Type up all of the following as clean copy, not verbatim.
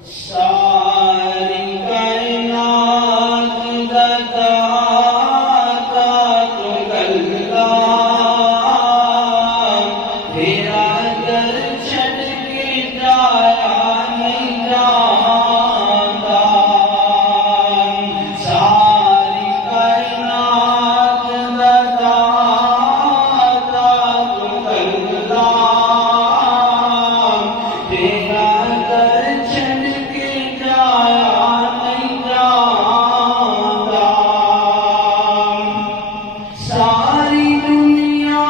सारी कायनात दा दाता तू अल्लाह, तेरा दर छड़ के जाया नहीं जाता। सारी कायनात दा दाता तू अल्लाह, तेरा दर छड़ के जाया नहीं जाता। सारी दुनिया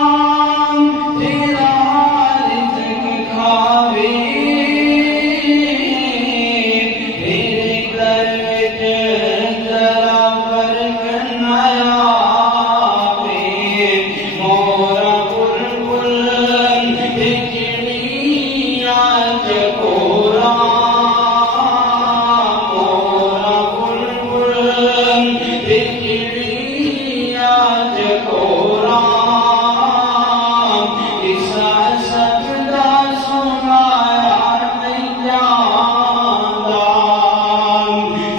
तेरा रिज़्क़ खावे, तेरे दर विच जरा फर्क न आवे। मोरा बुलबुल ते चिड़िया चकोरा, मोरा बुलबुल ते चिड़िया चकोरा, किसा सबदा सुनाया नहीं जाता।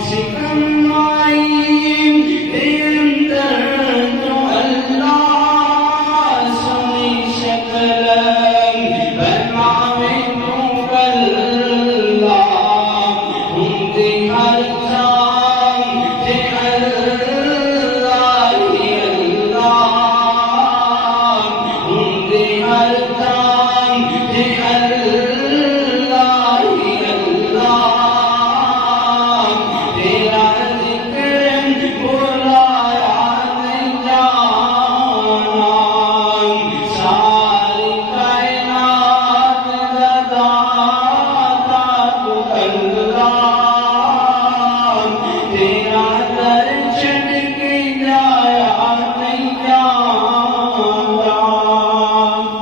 सिकम माई दे अंदर तो अल्लाह सुनी शक्ल बनावे तू गल्ला, हुंदे हर जान ते अल्लाह ही अल्लाह, हुंदे हर जान ते अल्लाह ही अल्लाह। तेरा ज़िक्र बुलाया नहीं जाना। सारी कायनात दा दाता तू अल्लाह, तेरा दर